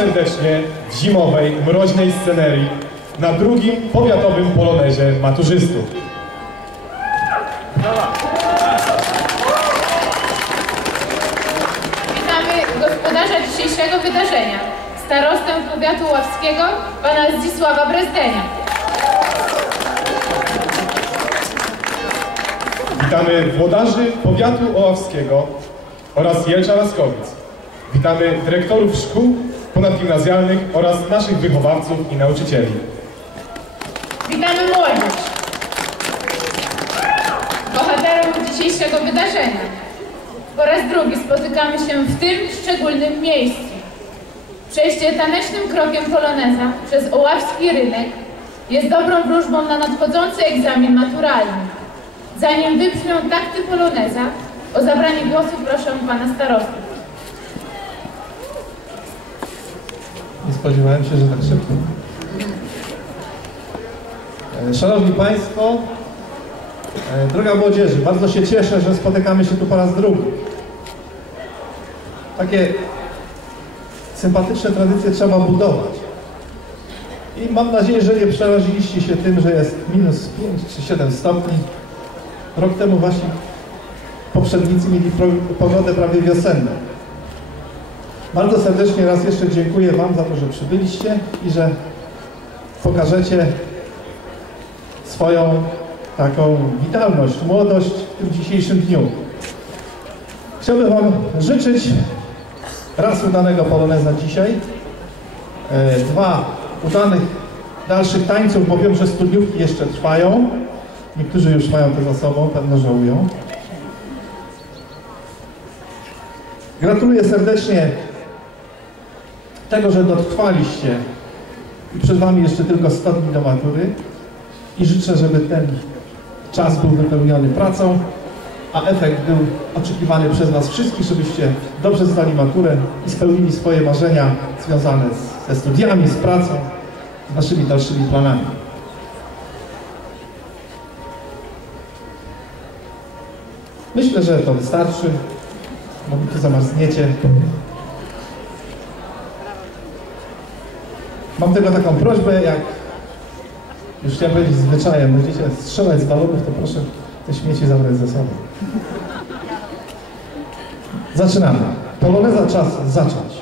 serdecznie w zimowej, mroźnej scenerii na drugim powiatowym polonezie maturzystów. Witamy gospodarza dzisiejszego wydarzenia, starostę powiatu ławskiego, pana Zdzisława Brezdenia. Witamy włodarzy powiatu oławskiego oraz Jelcza Laskowic. Witamy dyrektorów szkół ponadgimnazjalnych oraz naszych wychowawców i nauczycieli. Witamy młodzież, bohaterów dzisiejszego wydarzenia. Po raz drugi spotykamy się w tym szczególnym miejscu. Przejście tanecznym krokiem poloneza przez oławski rynek jest dobrą wróżbą na nadchodzący egzamin maturalny. Zanim wybrzmią takty poloneza, o zabranie głosu proszę pana starostę. Nie spodziewałem się, że tak szybko. E, Szanowni Państwo, e, droga młodzieży, bardzo się cieszę, że spotykamy się tu po raz drugi. Takie sympatyczne tradycje trzeba budować. I mam nadzieję, że nie przeraziliście się tym, że jest minus 5 czy 7 stopni. Rok temu wasi poprzednicy mieli pogodę prawie wiosenną. Bardzo serdecznie raz jeszcze dziękuję Wam za to, że przybyliście i że pokażecie swoją taką witalność, młodość w tym dzisiejszym dniu. Chciałbym Wam życzyć raz udanego poloneza dzisiaj, e, dwa udanych dalszych tańców, bo wiem, że studniówki jeszcze trwają. Niektórzy już mają to za sobą, pewno żałują. Gratuluję serdecznie tego, że dotrwaliście i przed Wami jeszcze tylko 100 dni do matury i życzę, żeby ten czas był wypełniony pracą, a efekt był oczekiwany przez Was wszystkich, żebyście dobrze zdali maturę i spełnili swoje marzenia związane z, ze studiami, z pracą, z Waszymi dalszymi planami. Myślę, że to wystarczy, bo tu zamarzniecie. Mam tylko taką prośbę, jak już chciałem powiedzieć zwyczajem, będziecie strzelać z balonów, to proszę te śmieci zabrać ze sobą. Zaczynamy. Poloneza czas zacząć.